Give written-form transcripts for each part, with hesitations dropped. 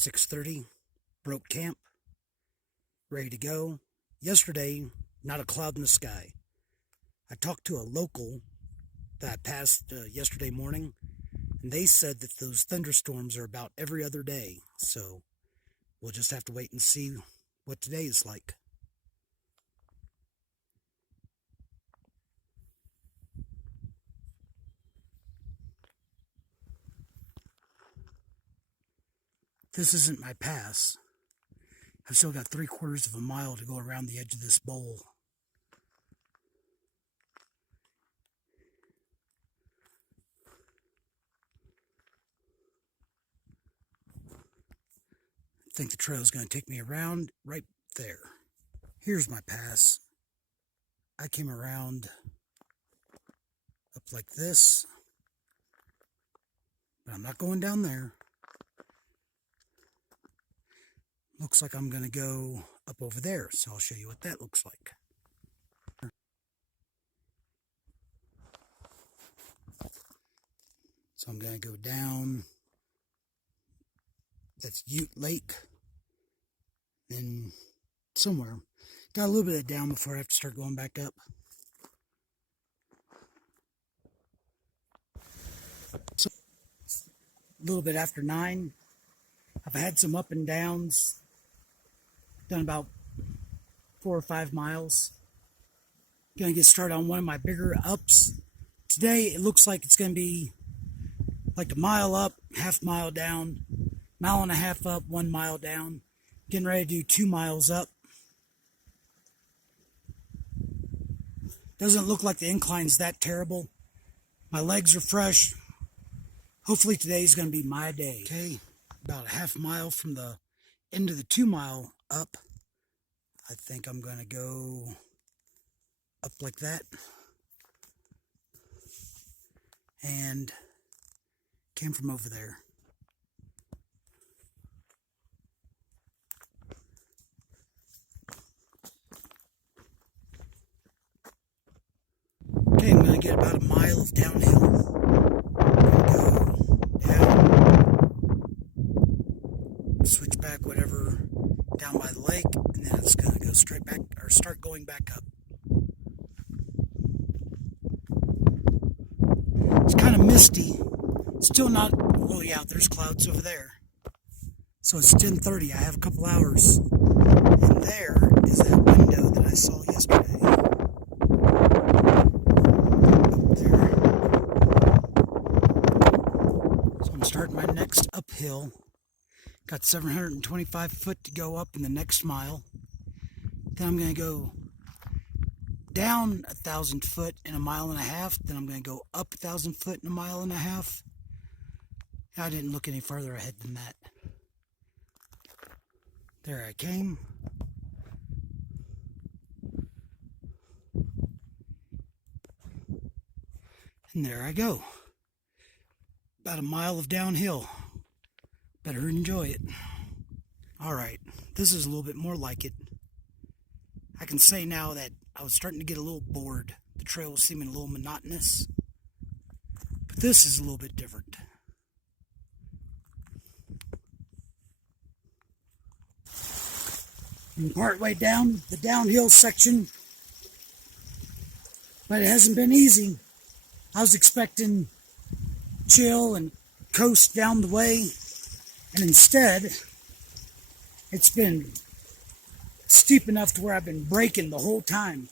6:30, broke camp, ready to go. Yesterday, not a cloud in the sky. I talked to a local that I passed yesterday morning, and they said that those thunderstorms are about every other day. So we'll just have to wait and see what today is like. This isn't my pass. I've still got 3/4 of a mile to go around the edge of this bowl. I think the trail is going to take me around right there. Here's my pass. I came around up like this, but I'm not going down there. Looks like I'm going to go up over there, so I'll show you what that looks like. So I'm going to go down. That's Ute Lake. Then somewhere. Got a little bit of down before I have to start going back up. So, a little bit after 9. I've had some up and downs. Done about 4 or 5 miles. Gonna get started on one of my bigger ups. Today it looks like it's gonna be like a mile up, half mile down, 1.5 miles up, 1 mile down. Getting ready to do 2 miles up. Doesn't look like the incline's that terrible. My legs are fresh. Hopefully today's gonna be my day. Okay, about a half mile from the end of the 2 mile up. I think I'm gonna go up like that. And came from over there. Okay, I'm gonna get about a mile of downhill. Go down, switch back whatever down by the lake, and then it's gonna go straight back or start going back up. It's kind of misty. Still not. Oh yeah, there's clouds over there. So it's 10:30. I have a couple hours, and there is that window that I saw yesterday. Starting my next uphill. Got 725 foot to go up in the next mile. Then I'm going to go down 1,000 foot in 1.5 miles. Then I'm going to go up 1,000 foot in 1.5 miles. I didn't look any farther ahead than that. There I came. And there I go. About a mile of downhill. Better enjoy it. Alright, this is a little bit more like it. I can say now that I was starting to get a little bored. The trail was seeming a little monotonous. But this is a little bit different. I'm partway down the downhill section. But it hasn't been easy. I was expecting chill and coast down the way, and instead it's been steep enough to where I've been braking the whole time.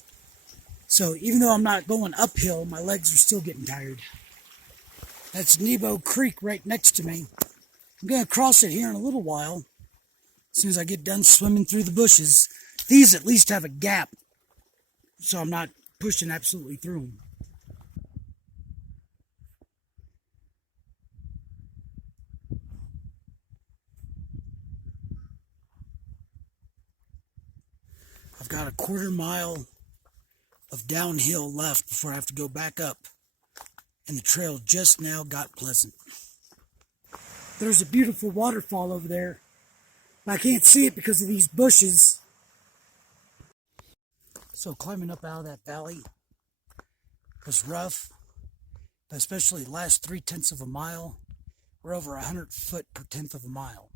So even though I'm not going uphill, my legs are still getting tired. That's NOBO Creek right next to me. I'm going to cross it here in a little while, as soon as I get done swimming through the bushes. These at least have a gap, so I'm not pushing absolutely through them. I've got a 1/4 mile of downhill left before I have to go back up, and the trail just now got pleasant. There's a beautiful waterfall over there, but I can't see it because of these bushes. So climbing up out of that valley was rough, but especially the last 3/10 of a mile. We're over 100 foot per 1/10 of a mile.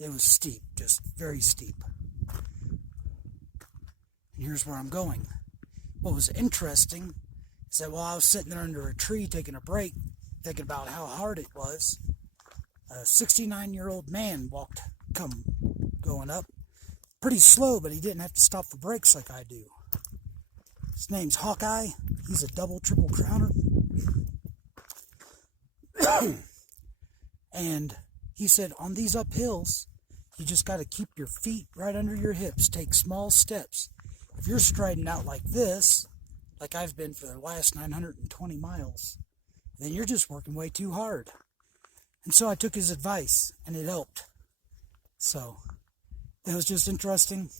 It was steep, just very steep. And here's where I'm going. What was interesting is that while I was sitting there under a tree taking a break, thinking about how hard it was, a 69-year-old man going up. Pretty slow, but he didn't have to stop for brakes like I do. His name's Hawkeye. He's a double, triple crowner. And he said, on these uphills, you just got to keep your feet right under your hips. Take small steps. If you're striding out like this, like I've been for the last 920 miles, then you're just working way too hard. And so I took his advice, and it helped. So it was just interesting.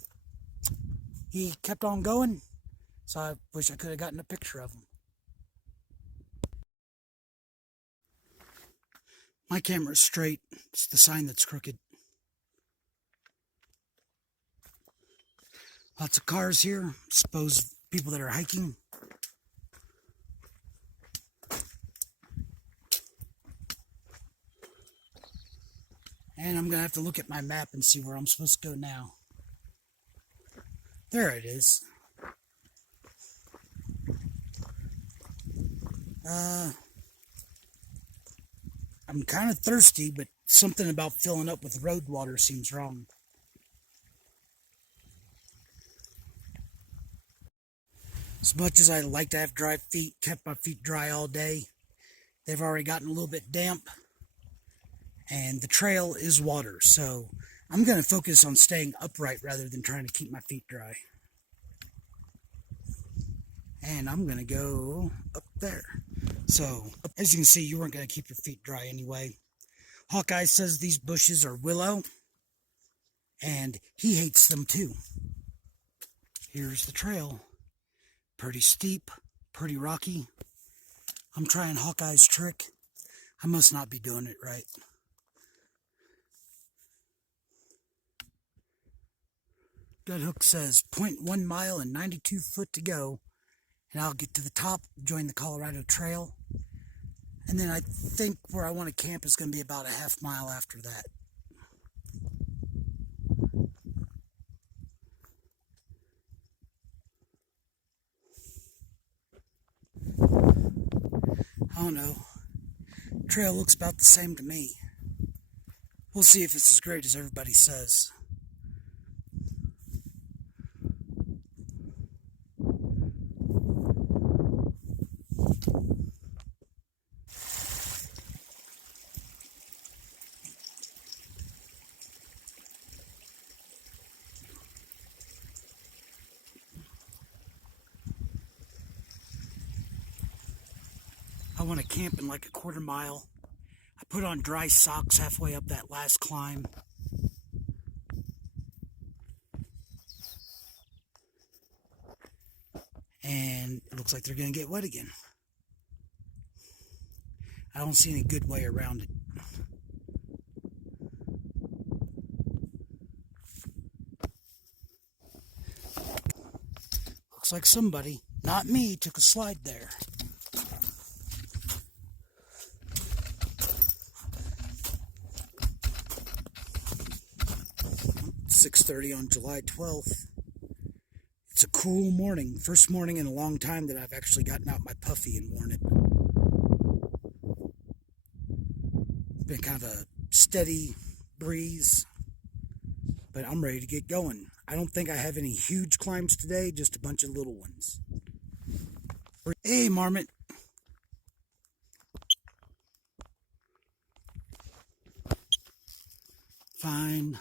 He kept on going, so I wish I could have gotten a picture of him. My camera's straight. It's the sign that's crooked. Lots of cars here. Suppose people that are hiking. And I'm going to have to look at my map and see where I'm supposed to go now. There it is. I'm kind of thirsty, but something about filling up with road water seems wrong. As much as I like to have dry feet, kept my feet dry all day, they've already gotten a little bit damp. And the trail is water, so I'm going to focus on staying upright rather than trying to keep my feet dry. And I'm going to go up there. So, as you can see, you weren't going to keep your feet dry anyway. Hawkeye says these bushes are willow, and he hates them too. Here's the trail. Pretty steep, pretty rocky. I'm trying Hawkeye's trick. I must not be doing it right. Gut hook says 0.1 mile and 92 foot to go, and I'll get to the top, join the Colorado Trail, and then I think where I want to camp is going to be about a half mile after that. I don't know. Trail looks about the same to me. We'll see if it's as great as everybody says. I want to camp in like a quarter mile. I put on dry socks halfway up that last climb. And it looks like they're going to get wet again. I don't see any good way around it. Looks like somebody, not me, took a slide there. 6:30 on July 12th. It's a cool morning. First morning in a long time that I've actually gotten out my puffy and worn it. It's been kind of a steady breeze, but I'm ready to get going. I don't think I have any huge climbs today, just a bunch of little ones. Hey, Marmot. Fine.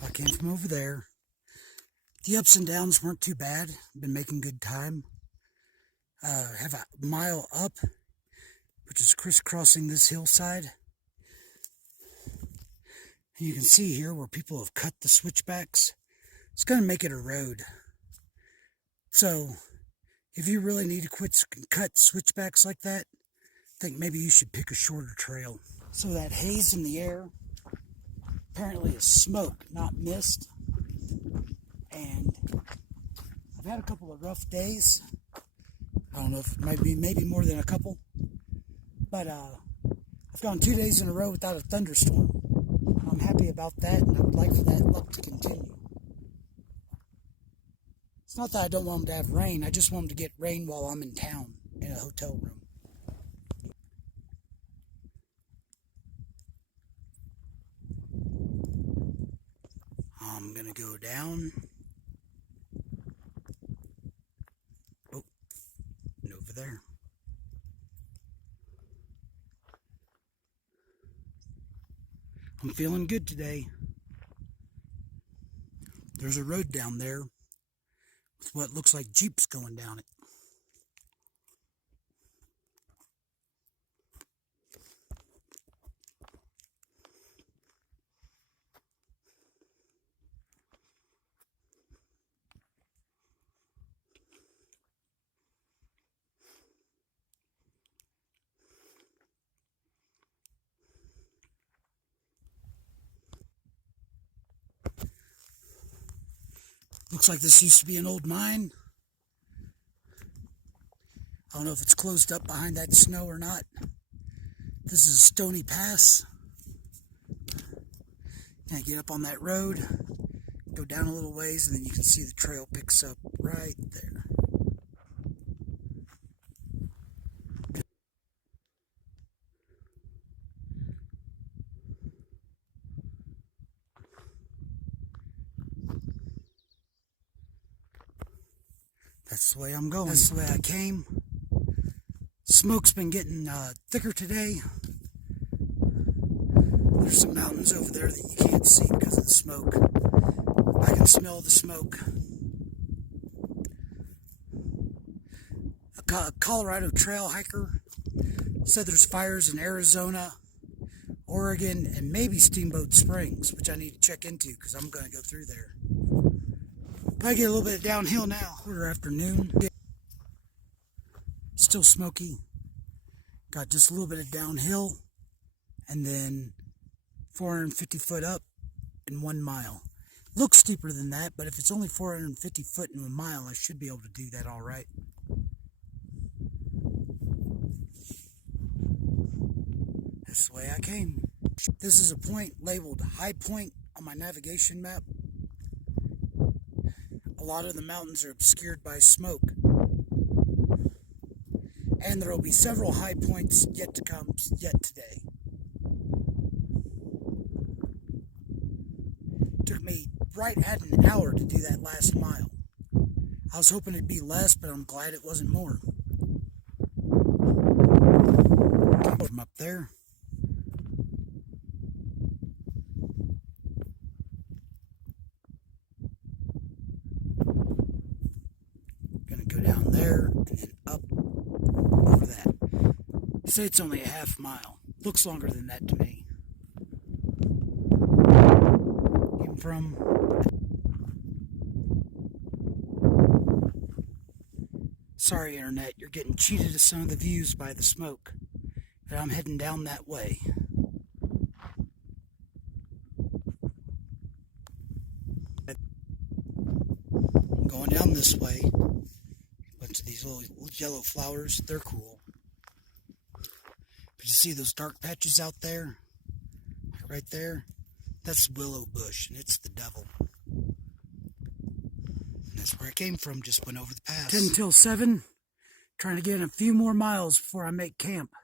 I came from over there. The ups and downs weren't too bad. Been making good time. Have a mile up, which is crisscrossing this hillside. And you can see here where people have cut the switchbacks. It's going to make it a road. So, if you really need to cut switchbacks like that, I think maybe you should pick a shorter trail. So that haze in the air apparently is smoke, not mist. and I've had a couple of rough days. I don't know if it might be maybe more than a couple, but I've gone 2 days in a row without a thunderstorm. I'm happy about that, and I would like for that luck to continue. It's not that I don't want them to have rain, I just want them to get rain while I'm in town in a hotel room. I'm gonna go down. Oh, and over there. I'm feeling good today. There's a road down there with what looks like Jeeps going down it. Looks like this used to be an old mine. I don't know if it's closed up behind that snow or not. This is a stony pass. Now get up on that road, go down a little ways, and then you can see the trail picks up right there. That's the way I'm going. That's the way I came. Smoke's been getting thicker today. There's some mountains over there that you can't see because of the smoke. I can smell the smoke. A Colorado trail hiker said there's fires in Arizona, Oregon, and maybe Steamboat Springs, which I need to check into because I'm going to go through there. I get a little bit of downhill now. Quarter after noon. Still smoky. Got just a little bit of downhill, and then 450 foot up in 1 mile. Looks steeper than that, but if it's only 450 foot in 1 mile, I should be able to do that all right. That's the way I came. This is a point labeled High Point on my navigation map. A lot of the mountains are obscured by smoke. And there will be several high points yet to come yet today. It took me right at an hour to do that last mile. I was hoping it'd be less, but I'm glad it wasn't more. Came from up there. Gonna go down there and then up over that. Say it's only a half mile. Looks longer than that to me. Came from sorry, internet, you're getting cheated of some of the views by the smoke. But I'm heading down that way. I'm going down this way. A bunch of these little yellow flowers, they're cool. But you see those dark patches out there? Right there? That's willow bush, and it's the devil. That's where I came from, just went over the pass. 10 till 7, trying to get in a few more miles before I make camp.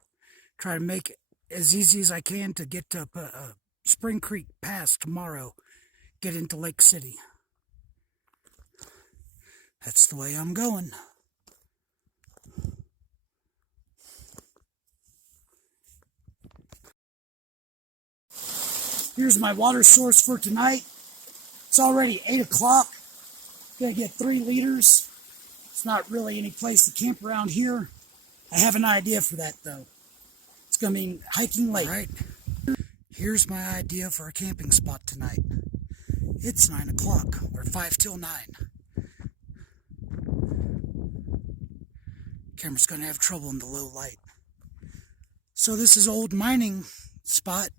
Try to make it as easy as I can to get to Spring Creek Pass tomorrow. Get into Lake City. That's the way I'm going. Here's my water source for tonight. It's already 8 o'clock. Gonna get 3 liters. It's not really any place to camp around here. I have an idea for that though. It's gonna mean hiking late. All right. Here's my idea for a camping spot tonight. It's 9 o'clock, or 5 till 9. Camera's gonna have trouble in the low light. So this is old mining spot.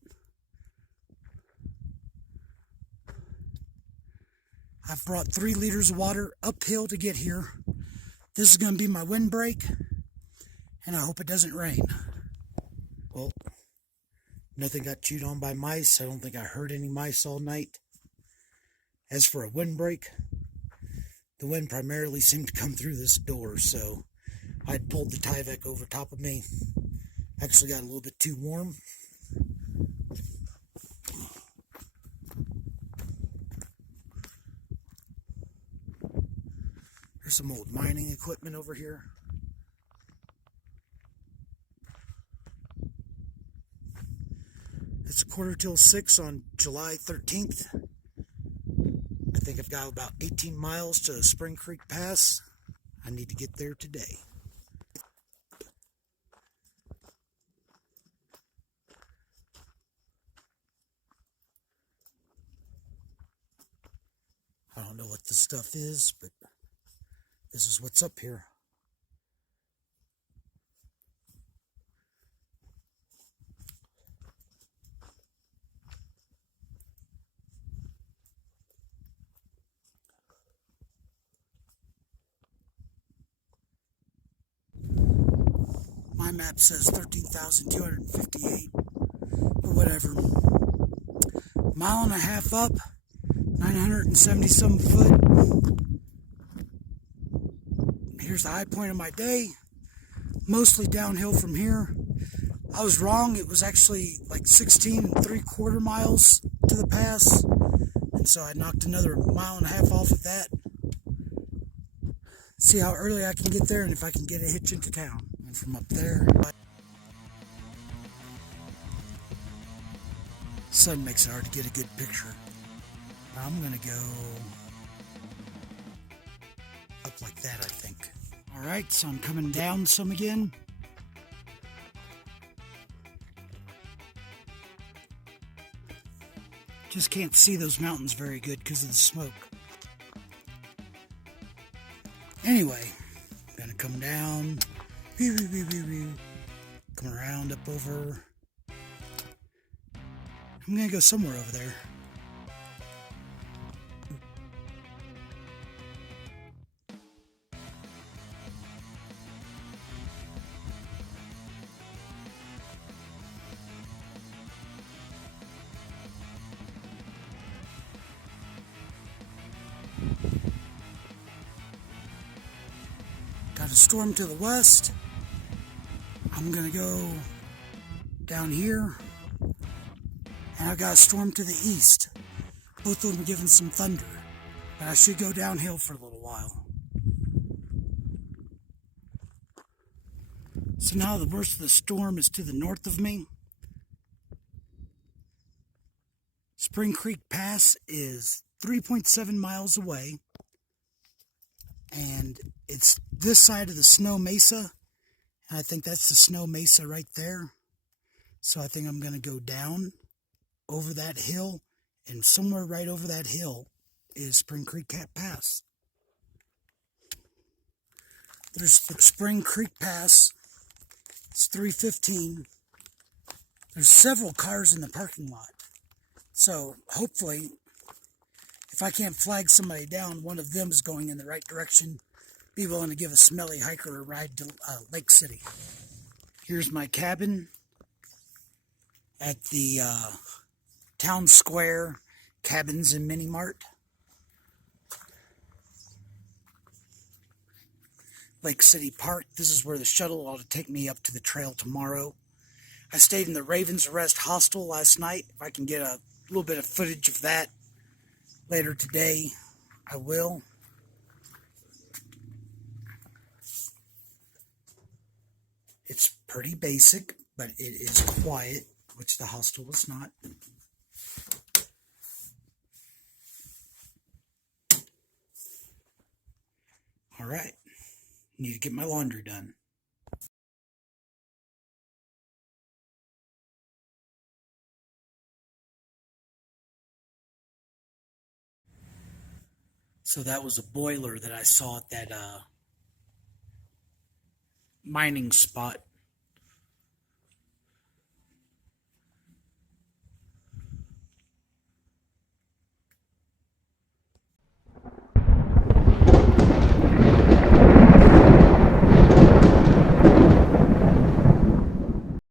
I've brought 3 liters of water uphill to get here. This is going to be my windbreak, and I hope it doesn't rain. Well, nothing got chewed on by mice. I don't think I heard any mice all night. As for a windbreak, the wind primarily seemed to come through this door, so I'd pulled the Tyvek over top of me. Actually got a little bit too warm. There's some old mining equipment over here. It's 6:15 on July 13th. I think I've got about 18 miles to Spring Creek Pass. I need to get there today. I don't know what this stuff is, but this is what's up here. My map says 13,258, or whatever. Mile and a half up, 970-some foot. Here's the high point of my day. Mostly downhill from here. I was wrong. It was actually like 16 3/4 miles to the pass. And so I knocked another mile and a half off of that. See how early I can get there and if I can get a hitch into town. And from up there, sun makes it hard to get a good picture. I'm gonna go up like that, I think. Alright, so I'm coming down some again. Just can't see those mountains very good because of the smoke. Anyway, I'm gonna come down, come around up over. I'm gonna go somewhere over there. Got a storm to the west. I'm gonna go down here. And I've got a storm to the east. Both of them giving some thunder. But I should go downhill for a little while. So now the worst of the storm is to the north of me. Spring Creek Pass is 3.7 miles away. And it's this side of the Snow Mesa. And I think that's the Snow Mesa right there. So I think I'm going to go down over that hill. And somewhere right over that hill is Spring Creek Pass. There's the Spring Creek Pass. It's 3:15. There's several cars in the parking lot. So hopefully, if I can't flag somebody down, one of them is going in the right direction. Be willing to give a smelly hiker a ride to Lake City. Here's my cabin at the Town Square Cabins and Mini Mart. Lake City Park. This is where the shuttle ought to take me up to the trail tomorrow. I stayed in the Raven's Rest Hostel last night. If I can get a little bit of footage of that later today, I will. It's pretty basic, but it is quiet, which the hostel was not. All right, need to get my laundry done. So that was a boiler that I saw at that mining spot